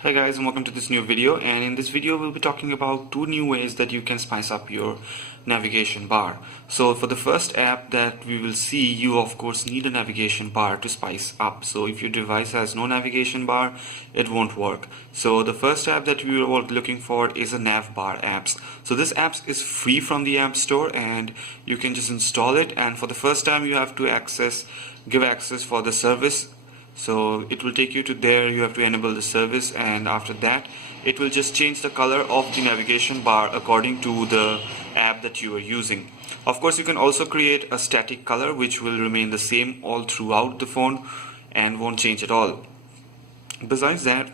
Hey guys, and welcome to this new video, and in this video we'll be talking about two new ways that you can spice up your navigation bar. So for the first app that we will see, you of course need a navigation bar to spice up. So if your device has no navigation bar, it won't work. So the first app that we are looking for is a nav bar apps. So this app is free from the App Store and you can just install it, and for the first time you have to give access for the service. So it will take you to there, you have to enable the service, and after that it will just change the color of the navigation bar according to the app that you are using. Of course, you can also create a static color which will remain the same all throughout the phone and won't change at all. Besides that,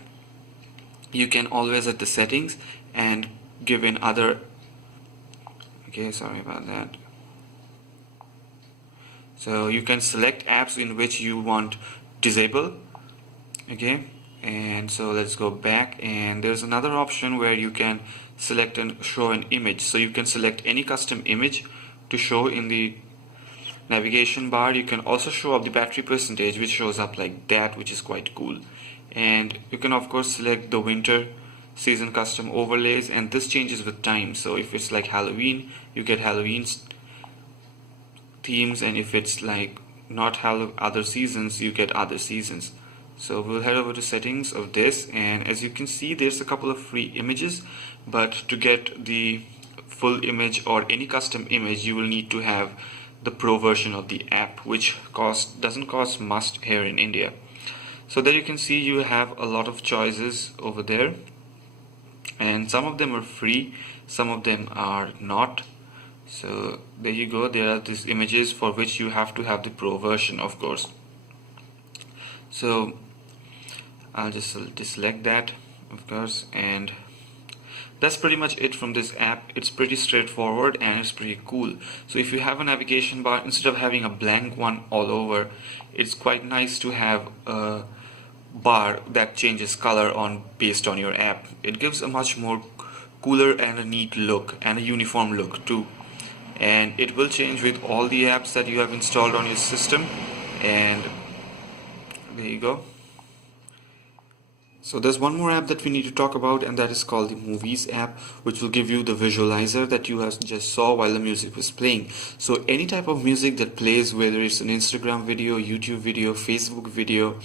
you can always at the settings and give in other sorry about that. So you can select apps in which you want disable, and so let's go back, and there's another option where you can select and show an image. So you can select any custom image to show in the navigation bar. You can also show up the battery percentage, which shows up like that, which is quite cool. And you can of course select the winter season custom overlays, and this changes with time. So if it's like Halloween, you get Halloween themes, and if it's like not other seasons, you get other seasons. So we'll head over to settings of this, and as you can see, there's a couple of free images, but to get the full image or any custom image, you will need to have the pro version of the app, which doesn't cost much here in India. So there you can see you have a lot of choices over there, and some of them are free, some of them are not. So there you go, there are these images for which you have to have the pro version, of course. So I'll just select that, of course, and that's pretty much it from this app. It's pretty straightforward and it's pretty cool. So if you have a navigation bar, instead of having a blank one all over, it's quite nice to have a bar that changes color based on your app. It gives a much more cooler and a neat look and a uniform look too, and it will change with all the apps that you have installed on your system. And there you go. So there's one more app that we need to talk about, and that is called the Movies app, which will give you the visualizer that you have just saw while the music was playing. So any type of music that plays, whether it's an Instagram video, YouTube video, Facebook video,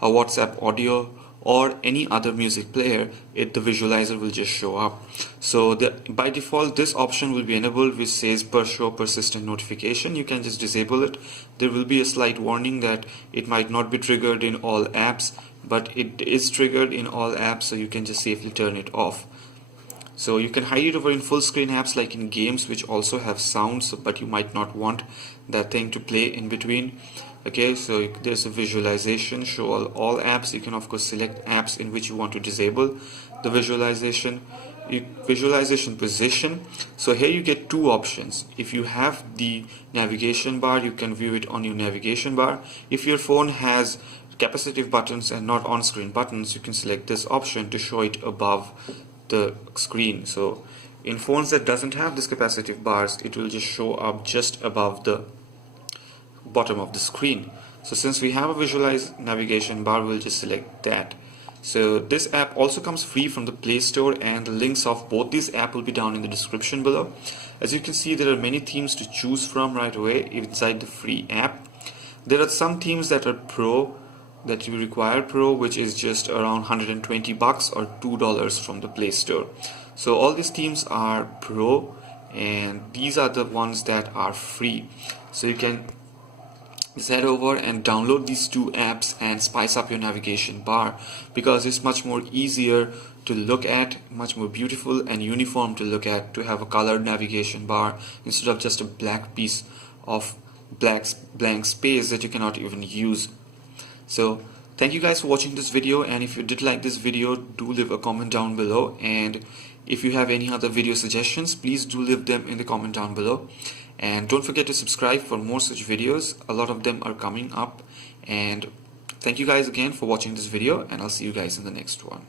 a WhatsApp audio, or any other music player, the visualizer will just show up. So by default, this option will be enabled, which says per show persistent notification. You can just disable it. There will be a slight warning that it might not be triggered in all apps, but it is triggered in all apps, so you can just safely turn it off. So you can hide it over in full screen apps like in games which also have sounds, but you might not want that thing to play in between. So there's a visualization, show all apps. You can of course select apps in which you want to disable the visualization. Visualization position. So here you get two options. If you have the navigation bar, you can view it on your navigation bar. If your phone has capacitive buttons and not on-screen buttons, you can select this option to show it above the screen. So in phones that doesn't have this capacitive bars, it will just show up just above the bottom of the screen. So since we have a visualized navigation bar, we'll just select that. So this app also comes free from the Play Store, and the links of both these apps will be down in the description below. As you can see, there are many themes to choose from right away inside the free app. There are some themes that are pro, that you require pro, which is just around 120 bucks or $2 from the Play Store. So all these themes are pro, and these are the ones that are free. So you can just head over and download these two apps and spice up your navigation bar, because it's much more easier to look at, much more beautiful and uniform to look at, to have a colored navigation bar instead of just a black piece of blank space that you cannot even use. So thank you guys for watching this video, and if you did like this video, do leave a comment down below, and if you have any other video suggestions, please do leave them in the comment down below. And don't forget to subscribe for more such videos. A lot of them are coming up. And thank you guys again for watching this video, and I'll see you guys in the next one.